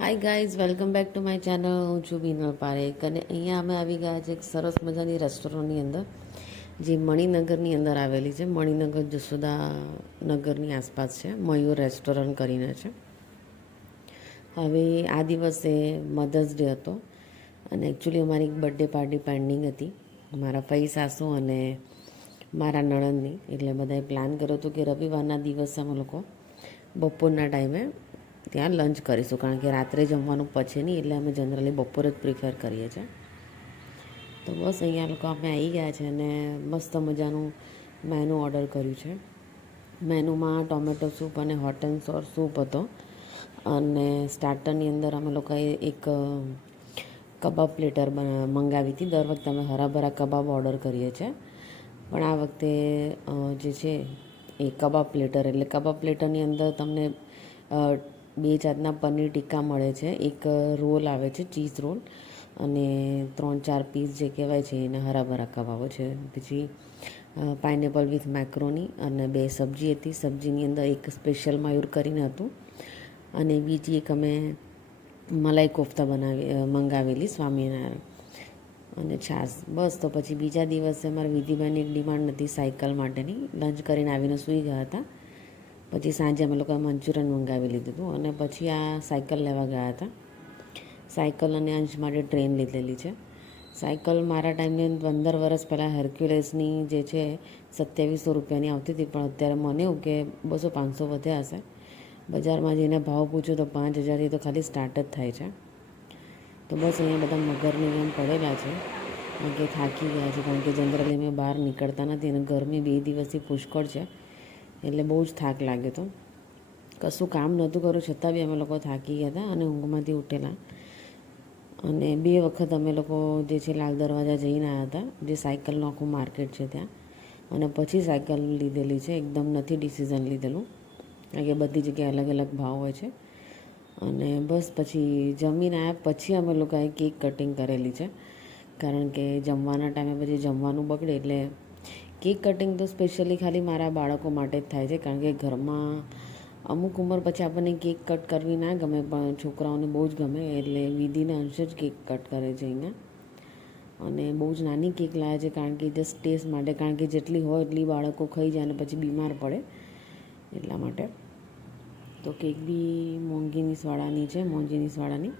Hi guys, welcome back to my channel. હું છું બિનલ પારેખ અને અહીંયા અમે આવી ગયા છે એક સરસ મજાની રેસ્ટોરન્ટની અંદર, જે મણિનગરની અંદર આવેલી છે. મણિનગર જસોદા નગરની આસપાસ છે. મયુર રેસ્ટોરન્ટ કરીને છે. હવે આ દિવસે મધર્સ ડે હતો અને એકચ્યુઅલી અમારી એક બર્થડે પાર્ટી પેન્ડિંગ હતી, મારા ફઈ સાસુ અને મારા નણંદની. એટલે બધાએ પ્લાન કર્યો હતો કે રવિવારના દિવસે અમે લોકો બપોરના ટાઈમે ત્યાં લંચ કરીશું, કારણ કે રાત્રે જમવાનું પચે નહીં, એટલે અમે જનરલી બપોરે જ પ્રિફર કરીએ છીએ. તો બસ અહીંયા લોકો અમે આવી ગયા છે અને મસ્ત મજાનું મેનુ ઓર્ડર કર્યું છે. મેનુમાં ટોમેટો સૂપ અને હોટ એન્ડ સોર સૂપ હતો અને સ્ટાર્ટરની અંદર અમે લોકોએ એક કબાબ પ્લેટર મંગાવી હતી. દર વખતે અમે હરાભરા કબાબ ઓર્ડર કરીએ છીએ, પણ આ વખતે જે છે એ કબાબ પ્લેટર, એટલે કબાબ પ્લેટરની અંદર તમને 2 જાતના પનીર ટિક્કા મળે છે. એક રોલ આવે છે, ચીઝ રોલ, અને 3-4 પીસ જે કહેવાય છે એને હરાભરા કબાબો છે. પછી પાઇનેપલ વિથ મેક્રોની અને 2 સબ્જી હતી. સબ્જીની અંદર એક સ્પેશિયલ મયુર કરીને હતું અને બીજી એક અમે મલાઈ કોફતા મંગાવેલી સ્વામિનારાયણ અને છાશ. બસ તો પછી બીજા દિવસે અમારે વિધિબેનની એક ડિમાન્ડ હતી સાયકલ માટેની. લંચ કરીને આવીને સૂઈ ગયા હતા. પછી સાંજે અમે લોકોએ મંચુરિયન મંગાવી લીધું હતું અને પછી આ સાયકલ લેવા ગયા હતા. સાયકલ અને અંશ માટે ટ્રેન લીધેલી છે. સાયકલ મારા ટાઈમને 15 વર્ષ પહેલાં હર્ક્યુલેસની જે છે 2700 રૂપિયાની આવતી હતી, પણ અત્યારે મને એવું કે 200-500 વધ્યા હશે. બજારમાં જઈને ભાવ પૂછ્યો તો 5000થી તો ખાલી સ્ટાર્ટ જ થાય છે. તો બસ અહીંયા બધા મગરની જેમ પડેલા છે કે થાકી ગયા છે, કારણ કે જનરલી અમે બહાર નીકળતા નથી અને ગરમી 2 દિવસથી પુષ્કળ છે, એટલે બહુ જ થાક લાગ્યો હતો. કશું કામ નહોતું કર્યું છતાં બી અમે લોકો થાકી ગયા હતા અને ઊંઘમાંથી ઉઠેલા. અને 2 વખત અમે લોકો જે છે લાલ દરવાજા જઈને આવ્યા હતા, જે સાયકલનું આખું માર્કેટ છે ત્યાં, અને પછી સાયકલ લીધેલી છે. એકદમ નથી ડિસિઝન લીધેલું, કારણ કે બધી જગ્યાએ અલગ અલગ ભાવ હોય છે. અને બસ પછી જમીને આવ્યા પછી અમે લોકોએ કેક કટિંગ કરેલી છે, કારણ કે જમવાના ટાઈમે પછી જમવાનું બગડે. એટલે કેક કટિંગ તો સ્પેશિયલી ખાલી મારા બાળકો માટે જ થાય છે, કારણ કે ઘરમાં અમુક ઉંમર પછી આપણને કેક કટ કરવી ના ગમે, પણ છોકરાઓને બહુ જ ગમે, એટલે વિધિને અંશ જ કેક કટ કરે છે અહીંયા. અને બહુ જ નાની કેક લાવે છે, કારણ કે જસ્ટ ટેસ્ટ માટે, કારણ કે જેટલી હોય એટલી બાળકો ખાઈ જાય અને પછી બીમાર પડે એટલા માટે. તો કેક બી મોંઘીનીસવાળાની છે, મોંઘીનીસવાળાની.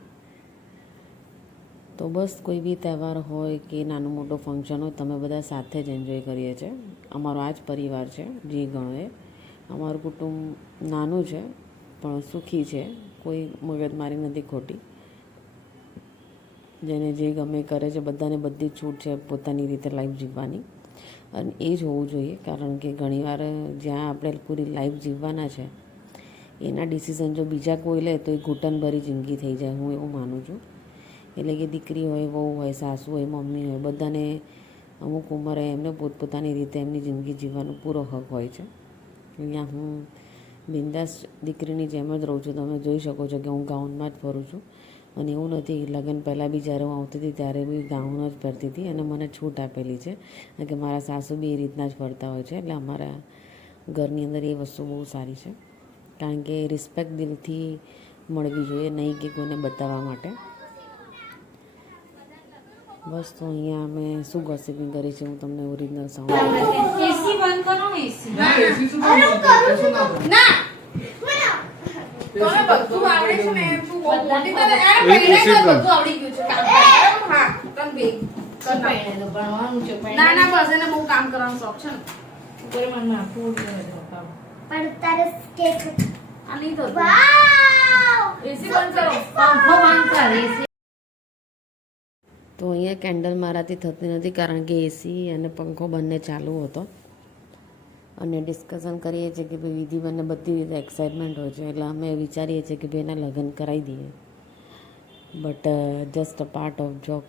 તો બસ કોઈ બી તહેવાર હોય કે નાનું મોટું ફંક્શન હોય, તમે બધા સાથે જ એન્જોય કરીએ છીએ. અમારો આ જ પરિવાર છે જે ગણો એ. અમારું કુટુંબ નાનું છે પણ સુખી છે, કોઈ મગજમારી નથી ખોટી. જેને જે ગમે કરે છે, બધાને બધી જ છૂટ છે પોતાની રીતે લાઈફ જીવવાની, અને એ જ હોવું જોઈએ, કારણ કે ઘણીવાર જ્યાં આપણે પૂરી લાઈફ જીવવાના છે એના ડિસિઝન જો બીજા કોઈ લે તો એ ઘૂંટણભરી જિંદગી થઈ જાય, હું એવું માનું છું. એટલે કે દીકરી હોય, વહુ હોય, સાસુ હોય, મમ્મી હોય, બધાને અમુક ઉંમરે એમને પોતપોતાની રીતે એમની જિંદગી જીવવાનો પૂરો હક હોય છે. અહીંયા હું બિંદાસ દીકરીની જેમ જ રહું છું. તમે જોઈ શકો છો કે હું ગાઉનમાં જ ફરું છું, અને એવું નથી, લગ્ન પહેલાં બી જ્યારે હું આવતી હતી ત્યારે બી ગાઉન જ પહેરતી હતી અને મને છૂટ આપેલી છે, કારણ કે મારા સાસુ બી એ રીતના જ ફરતા હોય છે. એટલે અમારા ઘરની અંદર એ વસ્તુ બહુ સારી છે, કારણ કે રિસ્પેક્ટ દિલથી મળવી જોઈએ, નહીં કે કોઈને બતાવવા માટે. બસ તો અહીંયા અમે શું ગોસિપિંગ કરી છે હું તમને ઓરિજિનલ સાઉન્ડ એસી બંધ કરો ને. એસી ના એસી શું કામ બંધ કરો છો? ના તમે બધું આવડે છે ને, તું મોટી તને આ પહેલા બધું આવડી ગયું છે કામ. હા તને બે પહેણે તો ભણવાનું છે. ના ના બસ એને બહુ કામ કરવાનો શોખ છે ને. ઉપર મને નાખવું પણ તારે કેક આ નહીં તો વાવ એસી બંધ કરો, પંખો બંધ કર. એસી તો અહીંયા કેન્ડલ મારાથી થતી નથી, કારણ કે એસી અને પંખો બંને ચાલુ હતો. અને ડિસ્કશન કરીએ છીએ કે ભાઈ વિધિબેનને બધી રીતે એક્સાઇટમેન્ટ હોય છે, એટલે અમે વિચારીએ છીએ કે ભાઈ એના લગ્ન કરાવી દઈએ. But just a part of joke.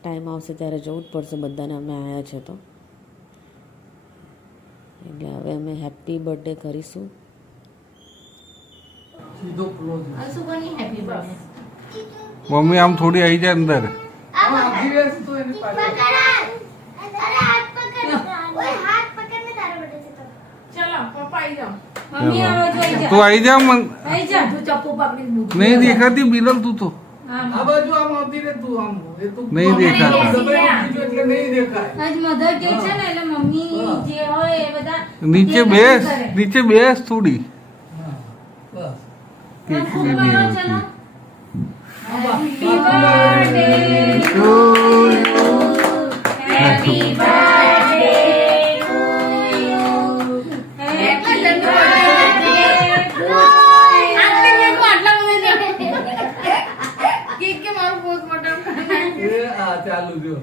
Time આવશે ત્યારે જવું જ પડશે બધાને, અમે આવ્યા છે તો. એટલે હવે અમે હેપી બર્થડે કરીશું. સીધો ક્લોઝ. આ શું બની હેપી બર્થડે. મમ્મી આમ થોડી આવી જાય અંદર. આપી બેસ તો એની પાસે. પકડ અરે હાથ પકડ ઓય હાથ પકડ ને તારે બટે છે તો ચલો પપ્પા આવી જાઓ. મમ્મી આ બાજુ આવી જા. તું આવી જા મન આવી જા. તું ચપ્પુ પકડી મૂકી. નહીં દેખાતી બિલલ તું તો આ બાજુ આમ આવતી રે તું આમ એ તું નહીં દેખાતી. દબાઈ મૂકી એટલે નહીં દેખાય આજ મધર ડે છે ને એટલે મમ્મી જે હોય એ બધા નીચે તે બેસ કરે. નીચે બેસ થોડી હા બસ કેક ફૂલ લેની મારો છે ને? આવતી Happy birthday to you. Happy birthday to you. Happy birthday to you. આટલી મેં આટલા મને કેક કે મારું પોસ્ટમોર્ટમ એ આ ચાલુ જો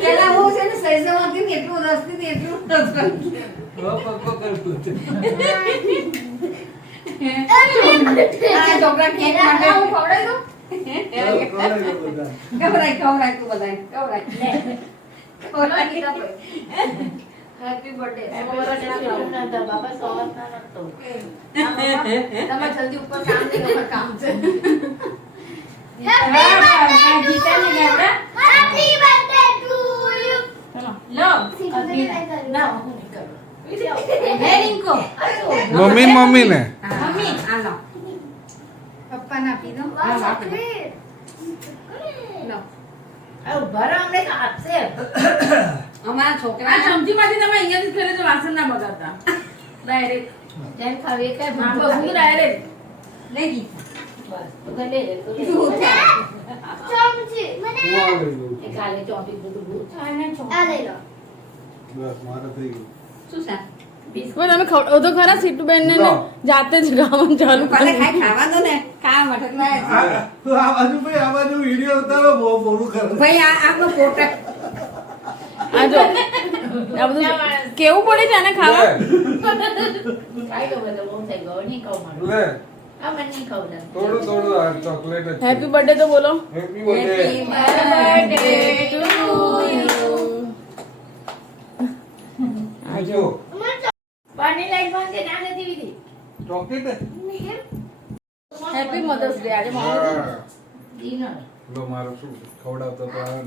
પેલા હું છે ને સૈસમ હતી ને એટલું રસતી ને એટલું પક્કો કરતું છે આ છોકરા કેક માટે હું ખવડાવી દઉં બધા ખવડાય તું બધાય ખવડાય હેપી બર્થડે તમે જલ્દી ઉપર કામ નહીં કરો કામ છે Happy birthday to you. લો ના, હે રિંકો મમ્મી મમ્મી ને મમ્મી આ લો પપ્પા ના આપી દો આ લો આપી દો અમારા છોકરા આ ચમચીમાંથી તમે અહીંયાથી ખેલે તો વાસણ ના બગાડતા ડાયરેક્ટ જેમ ખાવી એ કઈ ભાગો હું ડાયરેક્ટ લઈ ગઈ ચમચી. મને આ લઈ લો. શું છે તમે ખવડાવો તો ખરા સીટુબેન ને જાતે જ ગાવાનું ચાલુ ભલે ખાઈ ખાવા દો ને ખાવા માટે તું આ બાજુ ભાઈ આ બાજુ વિડિયો ઉતારો બહુ બોલું કરે ભાઈ આ આપણો ફોટો આ જો આ બધું કેવું પડે છે આને ખાવા લે થોડું થોડું આ ચોકલેટ જ હેપી બર્થડે તો બોલો happy birthday birthday to you આજો ચોકલેટ હેપી મધર્સ ડે આજે હા લો મારું શું ખવડાવતો તો આવે ને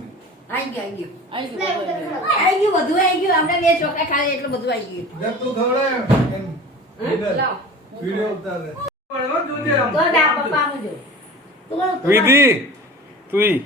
આવી ગયું આવી લે, ગયું ઉધર ખવડાવો. આવી ગયું બધું આવી ગયું આપણે બે છોકરા ખાલી એટલું બધું આવી ગયું જબ તું ખવડાય લાવ વિડિયો ઉતારે પડવા જોજે આમ તો દા પપ્પા મુજો વિધિ તુઈ